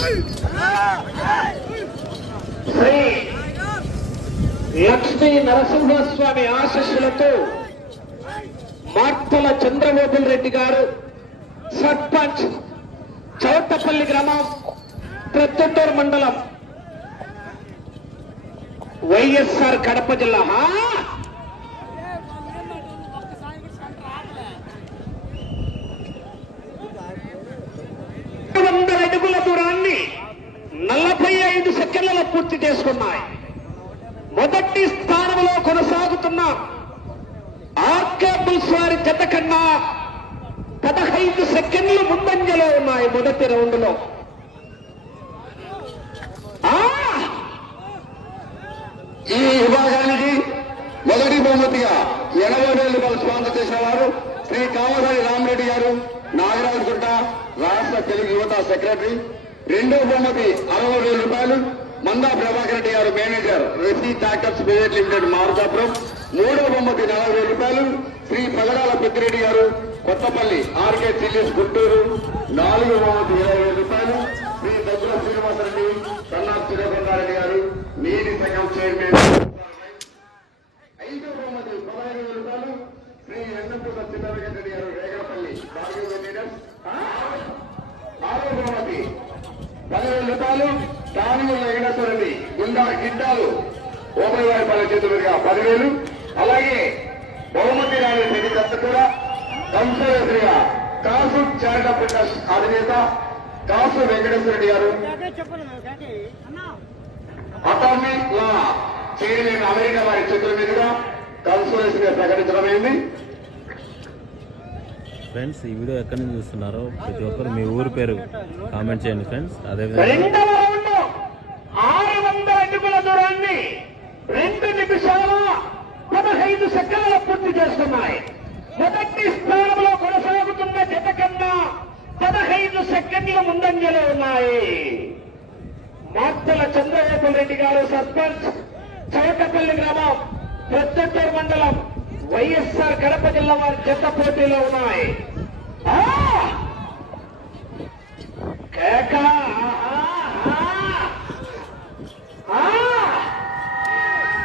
శ్రీ లక్ష్మీ నరసింహస్వామి ఆశీస్సులతో మార్తల చంద్రబాబు రెడ్డి గారు సర్పంచ్ చౌటపల్లి గ్రామం ప్రొద్దుటూరు మండలం వైఎస్ఆర్ కడప జిల్లా 100 అడుగుల దూరాన్ని 45 సెకండ్లలో పూర్తి చేసుకున్నాయి. మొదటి స్థానంలో కొనసాగుతున్న ఆర్కే బుల్స్ వారి జత కన్నా 15 సెకండ్లు ముందంజలో ఉన్నాయి మొదటి రౌండ్ లో. ఈ విభాగానికి మొదటి బహుమతిగా 80,000 రూపాయలు స్పాన్సర్ చేసిన వారు శ్రీ కామసాని రామరెడ్డి గారు, నాగరాజుగుట్ట రాష్ట్ర తెలుగు యువత సెక్రటరీ. రెండో బహుమతి 60,000 రూపాయలు మందా ప్రభాకర్ రెడ్డి గారు, మేనేజర్ రెసీ ట్రాక్టర్స్ ప్రైవేట్ లిమిటెడ్ మార్కాపురం. మూడో బహుమతి 40,000 రూపాయలు శ్రీ పగడాల పెద్దిరెడ్డి గారు, కొత్తపల్లి ఆర్కే చిల్లీస్ గుంటూరు. నాలుగో బహుమతి 20,000 రూపాయలు శ్రీ దగ్గర శ్రీనివాసరెడ్డి, కన్నా చిరకొండారెడ్డి గారు, నీటి సంఘం చైర్మన్. ఐదో బహుమతి 15,000 రూపాయలు శ్రీ ఎన్నపూత చిన్నరెడ్డి గారు, రేగపల్లి భార్గవ లీడర్స్. ఆరో బహుమతి 10,000 రూపాయలు తానుగుల వెంకటేశ్వరరెడ్డి, గుండా గిడ్డాలు ఓబైవారిపల్లి చేతులుగా 10,000. అలాగే బహుమతి రాని ప్రతి దత్త కూడా సంశయశ్రీగా కాసు చారిటబుల్ ట్రస్ట్ అధినేత కాసు వెంకటేశ్వరరెడ్డి గారు, అటార్నీ లా చైర్మన్ అమెరికా వారి చేతుల మీదుగా కన్సోలేషన్ గా ప్రకటించడమైంది. ఫ్రెండ్స్, ఈ వీడియో ఎక్కడి నుంచి చూస్తున్నారో ప్రతి ఒక్కరు మీ ఊరు పేరు కామెంట్ చేయండి ఫ్రెండ్స్. అదేవిధంగా 600 అడుగుల దూరాన్ని 2 నిమిషాల 15 సెకండ్ల పూర్తి చేస్తున్నాయి. మొదటి స్థానంలో కొనసాగుతున్న జత కన్నా 15 సెకండ్ల ముందంజలో ఉన్నాయి. మార్తల చంద్రబాబు రెడ్డి గారు సర్పంచ్ చౌటపల్లి గ్రామం ప్రొద్దుటూరు మండలం వైఎస్ఆర్ కడప జిల్లా వారి జత పోటీలో ఉన్నాయి.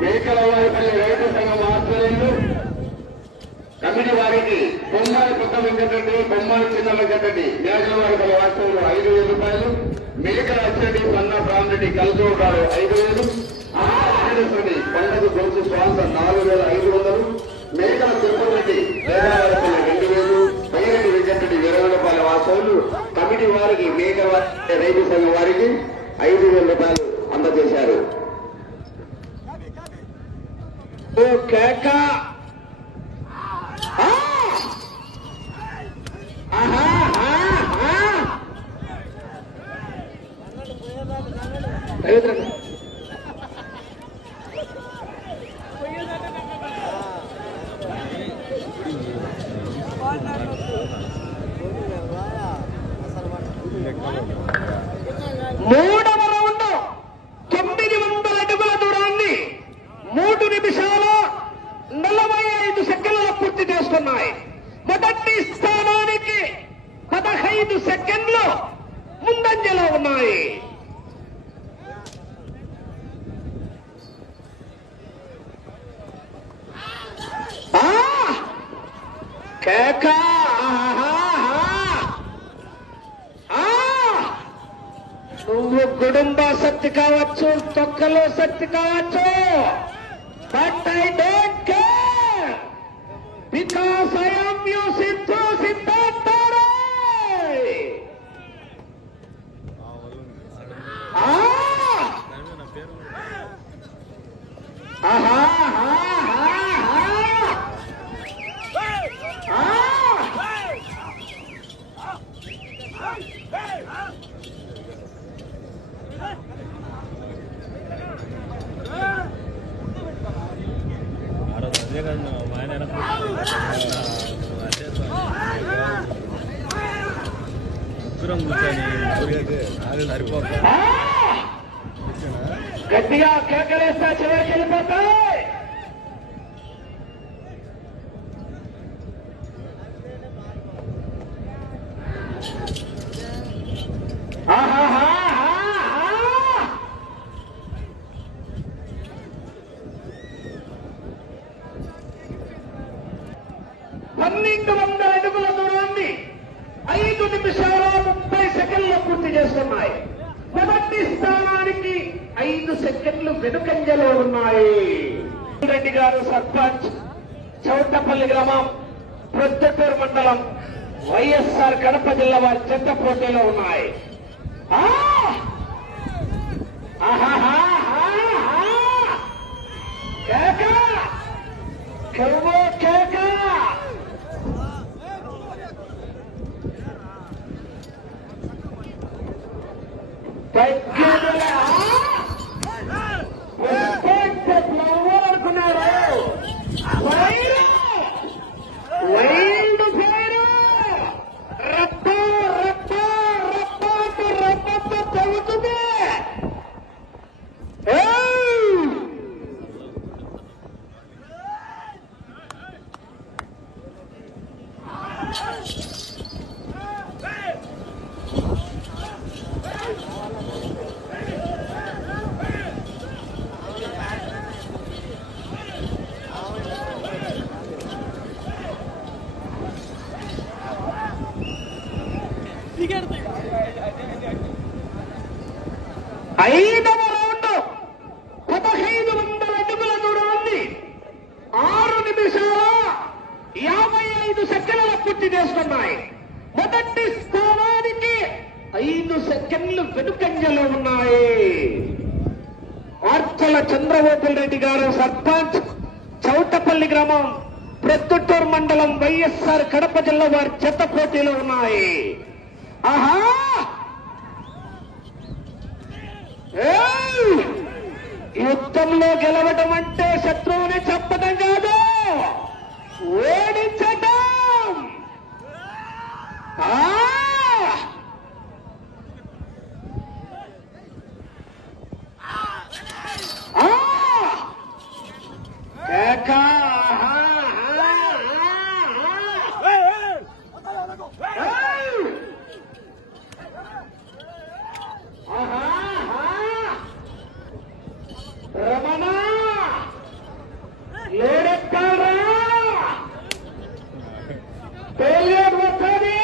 మేకల వారిపల్లి రైతు సంఘం ఆధ్వర్యంలో కమిటీ వారికి బొమ్మాయి కొత్త వెంకటరెడ్డి, బొమ్మాయి చిన్న వెంకటరెడ్డి, మేకల వారిపల్లి వాస్తవులు 5,000 రూపాయలు, మేకల అచ్చరెడ్డి, పన్నా ప్రాణరెడ్డి కలుసు గారు 5,000, పండుగ గొలుసు స్పాన్సర్ 4,500, మేకల తిరుపతి రెడ్డి దేవాలయపల్లి 2,000, పైరెడ్డి వెంకటరెడ్డి 20 రూపాయల వాస్తవులు కమిటీ వారికి మేకల రైతు సంఘం వారికి 5,000 రూపాయలు అందజేశారు. మూడవ రౌండ్ 900 అడుగుల దూరాన్ని 3 నిమిషాల 45 సెకండ్ల పూర్తి చేస్తున్నాయి. మొదటి స్థానానికి 15 సెకండ్లు ముందంజలో ఉన్నాయి. నువ్వు కుటుంబ శక్తి కావచ్చు, తొక్కలో శక్తి కావచ్చు, but I don't care because I am you Siddhu Siddhartha. ముగ్గురం కూర్చొని సరిపోక గట్టిగా కేకలేస్తా చివరికి వెళ్ళిపోతాయి. ఆహాహా 5 సెకండ్లు వెనుకంజలో ఉన్నాయి. రెడ్డి గారు సర్పంచ్, చౌటపల్లి గ్రామం, ప్రొద్దుటూరు మండలం, వైఎస్ఆర్ కడప జిల్లా వారి చెత్త పోటీలో ఉన్నాయి. ఐదవ రౌండ్ 1500 అడుగుల దూరాన్ని 6 నిమిషాల 55 సెకండ్ల పూర్తి చేసుకున్నాయి. మొదటి స్థానానికి 5 సెకండ్లు వెనుకంజలో ఉన్నాయి. ఆర్చల చంద్రబాబు రెడ్డి గారు సర్పంచ్, చౌటపల్లి గ్రామం, ప్రొద్దుటూరు మండలం, వైఎస్ఆర్ కడప జిల్లా వారి చెత్త పోటీలో ఉన్నాయి. ఆహా, యుద్ధంలో గెలవడం అంటే శత్రువుని చంపడం కాదు, ఓడించటం. రమణ లేడెక్కారా పేలియర్ వస్తుంది.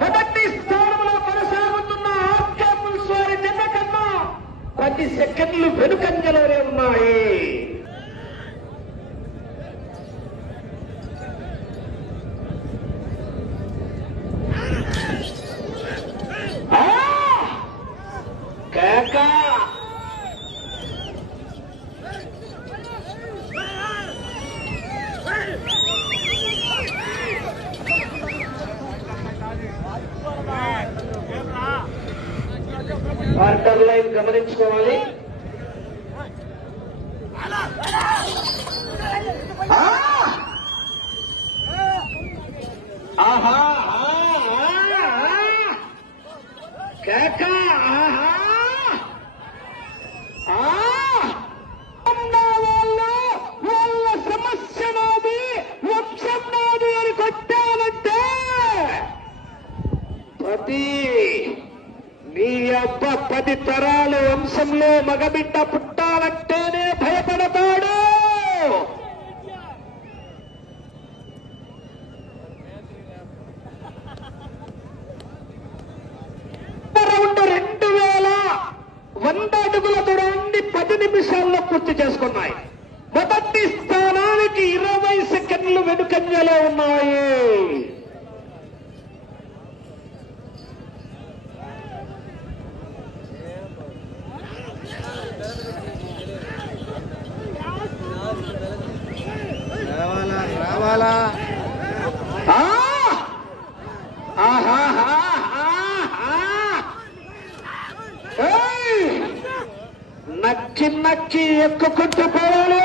మొదటి స్థానంలో కొనసాగుతున్న ఆర్కే పుల్స్ వారి జత కన్నా 10 సెకండ్లు వెనుకంజలోనే ఉన్నాయి. కేకా వాటర్ లైన్ గమనించుకోవాలి. ఆహా, కేకా, వాళ్ళ సమస్య నాది, వంశం నాది అని కొట్టాలంటే నీ అబ్బ 10 తరాల వంశంలో మగబిడ్డ పుట్టాలంటేనే భయపడతాడు. రౌండ్ 2100 అడుగుల దూరాన్ని 10 నిమిషాల్లో పూర్తి చేసుకున్నాయి. మొదటి స్థానానికి 20 సెకండ్లు వెనుకంజలో ఉన్నాయి. రావాలా నక్కి నక్కి ఎక్కుకుంటూ పోవాలి.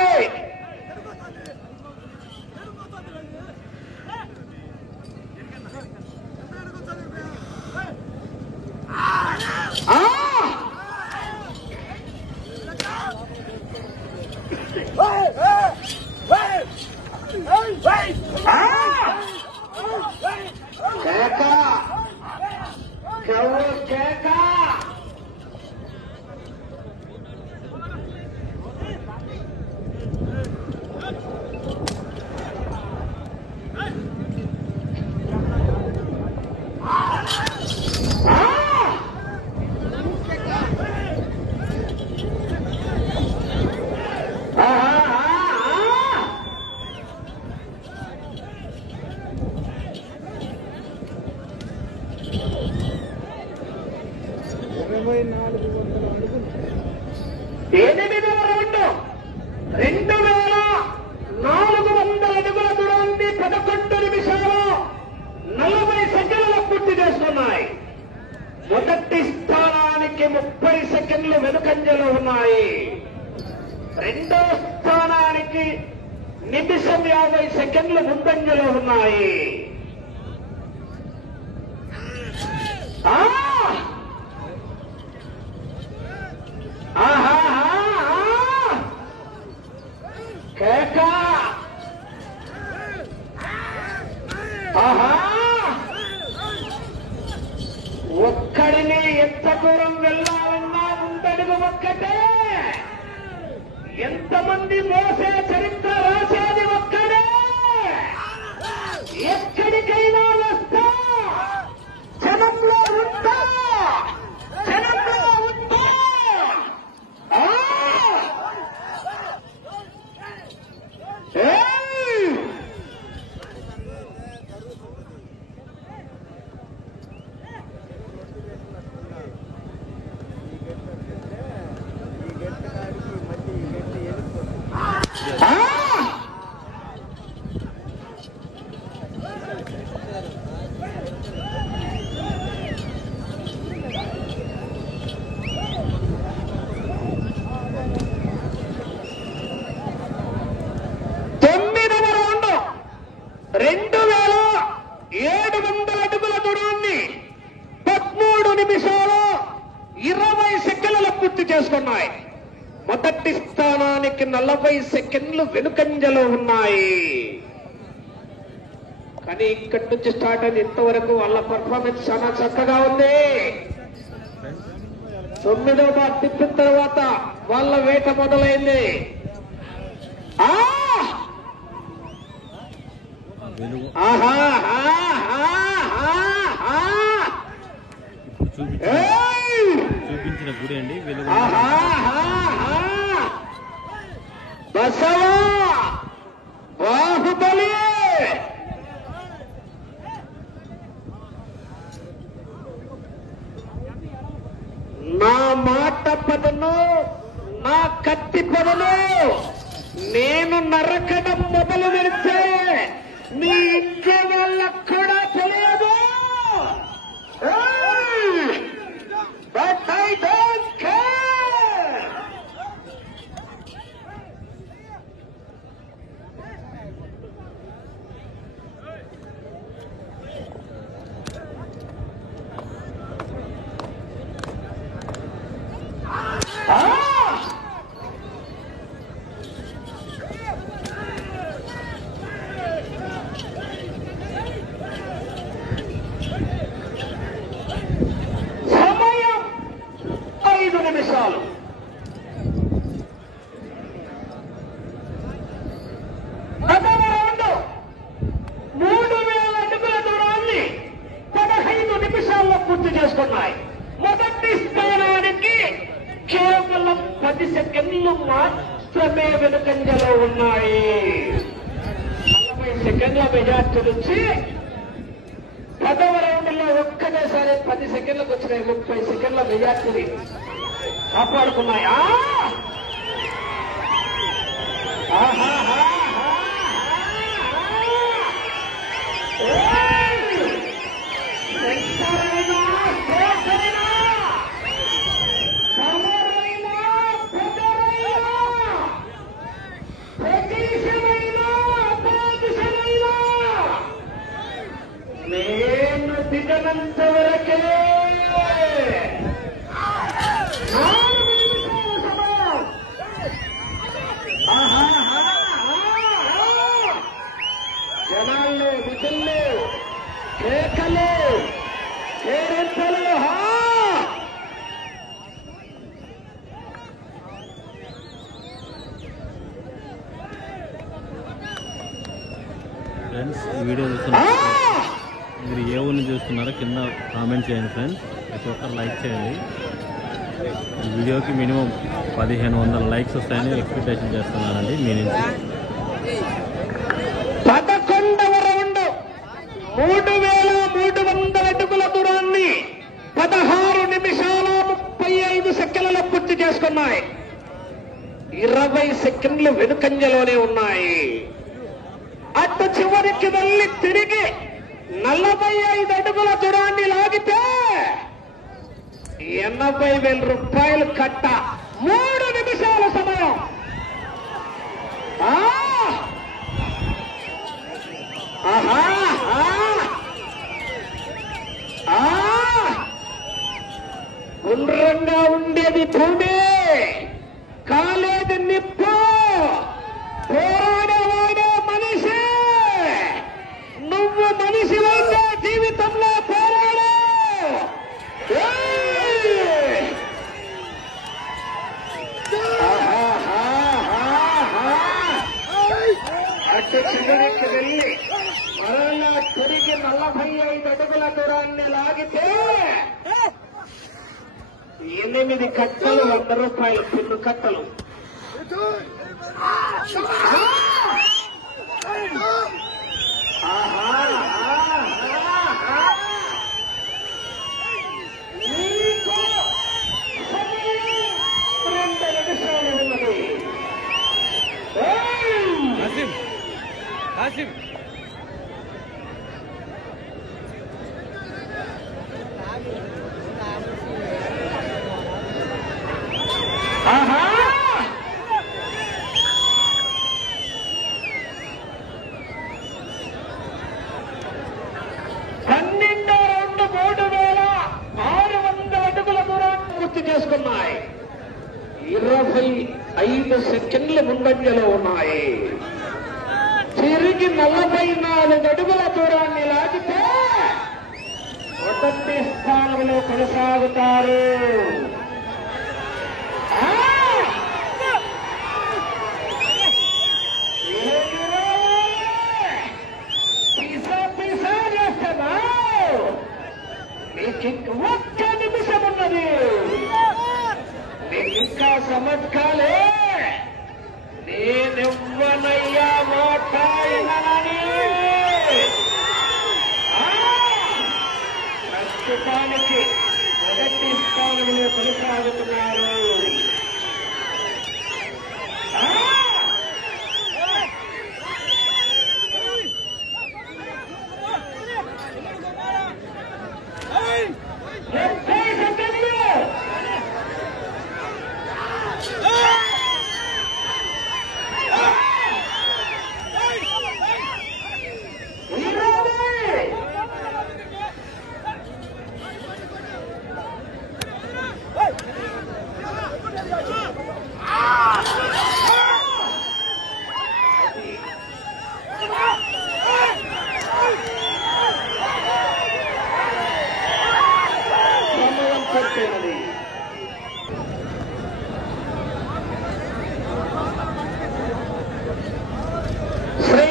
8వ రౌండ్ 2400 అడుగుల దూరాన్ని 11 నిమిషాలు 40 సెకండ్లు పూర్తి చేస్తున్నాయి. మొదటి స్థానానికి 30 సెకండ్లు వెనుకంజలో ఉన్నాయి. రెండో స్థానానికి నిమిషం 50 సెకండ్లు ముందంజలో ఉన్నాయి. ఒక్కడిని ఎంత దూరం వెళ్ళాలన్నా ముందడుగు ఒక్కటే. ఎంతమంది మోసే చరిత్ర రాసేది ఒక్కడే. ఎక్కడికైనా వస్తా, జనంలో ఉంటా, జనంలో ఉంటా. చేసుకున్నాయి. మొదటి స్థానానికి 40 సెకండ్లు వెనుకంజలో ఉన్నాయి. కానీ ఇక్కడి నుంచి స్టార్ట్ అయింది. ఇంతవరకు వాళ్ళ పర్ఫార్మెన్స్ చాలా చక్కగా ఉంది. 9వ బార్ తిప్పిన తర్వాత వాళ్ళ వేట మొదలైంది. చూపించిన గుడి అండి బసవా బాహుబలి. నా మాట పదను, నా కత్తి పదను నేను నరకడం మొదలు పెడితే మీ ఇంట్లో వాళ్ళకు కూడా తెలియదు. But I don't care. నిమిషాలు. 3000 అడుగుల దూరాన్ని 15 నిమిషాల్లో పూర్తి చేసుకున్నాయి. మొదటి స్థానానికి కేవలం 10 సెకండ్లు మాత్రమే వెనుకంజలో ఉన్నాయి. 40 సెకండ్ల మెజార్టీ నుంచి 10వ రౌండ్లో ఒక్కటేసారి 10 సెకండ్లకు వచ్చినాయి. 30 సెకండ్ల మెజార్టీని కాపాడుకున్నాయి. నేను దిగనంత వరకే జనాల్లో విధుల్లో కేకలు కేరింతలు. ఫ్రెండ్స్ ఈ వీడియో చూస్తున్నారు, మీరు ఏ ఊరిని చూస్తున్నారో కింద కామెంట్ చేయండి ఫ్రెండ్స్. ప్రతి ఒక్కరు లైక్ చేయండి. ఈ వీడియోకి మినిమం 1500 లైక్స్ వస్తాయని ఎక్స్పెక్టేషన్ చేస్తున్నానండి మీ నుంచి. 11వ రౌండ్ 3300 అడుగుల దూరాన్ని 16 నిమిషాల ఉన్నాయి. 20 సెకండ్లు వెనుకంజలోనే ఉన్నాయి. అటు చివరికి వెళ్ళి తిరిగి 45 అడుగుల దూరాన్ని లాగితే 80,000 రూపాయలు కట్ట. 3 నిమిషాల సమయం. గుండ్రంగా ఉండేది భూమి, కాలేది నిప్పు, పోరాడేవాడే మనిషి. నువ్వు మనిషి అయితే జీవితంలో పోరాడు. అటు చివరికి వెళ్ళి మరలా తిరిగి 45 అడుగుల దూరాన్ని లాగితే 8 కట్టలు 100 రూపాయల పిన్ను కట్టలు. నీకు 2 నిమిషాలు ఉన్నది. చేసుకున్నాయి. 25 సెకండ్ల ముందంజలో ఉన్నాయి. తిరిగి 44 అడుగుల దూరాన్ని లాగితే మొదటి స్థానంలో కొనసాగుతారు. మీకు ఒక్క నిమిషం ఉన్నది. ఇంకా సమర్థాలే. నేనెవ్వనయ్యా మాట్లాడినని ప్రస్తుతానికి మొదటి స్థానంలో కొనసాగుతున్నారు. శ్రీ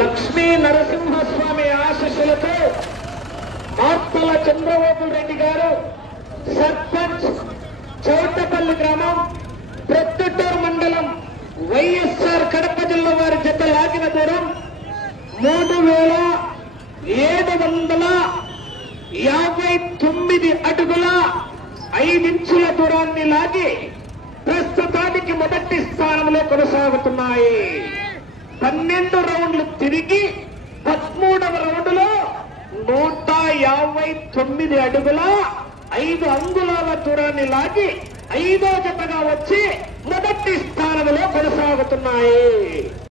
లక్ష్మీ నరసింహస్వామి ఆశీస్సులతో మార్తల చంద్రబాబు రెడ్డి గారు సర్పంచ్ చౌటపల్లి గ్రామం ప్రొద్దుటూరు మండలం వైఎస్ఆర్ కడప జిల్లా వారి జత లాగిన దూరం 3759 అడుగుల 5 ఇంచుల దూరాన్ని లాగి ప్రస్తుతానికి మొదటి స్థానంలో కొనసాగుతున్నాయి. 12 రౌండ్లు తిరిగి 13వ రౌండ్లో 159 అడుగుల 5 అంగుళాల దూరాన్ని లాగి 5వ జతగా వచ్చి మొదటి స్థానంలో కొనసాగుతున్నాయి.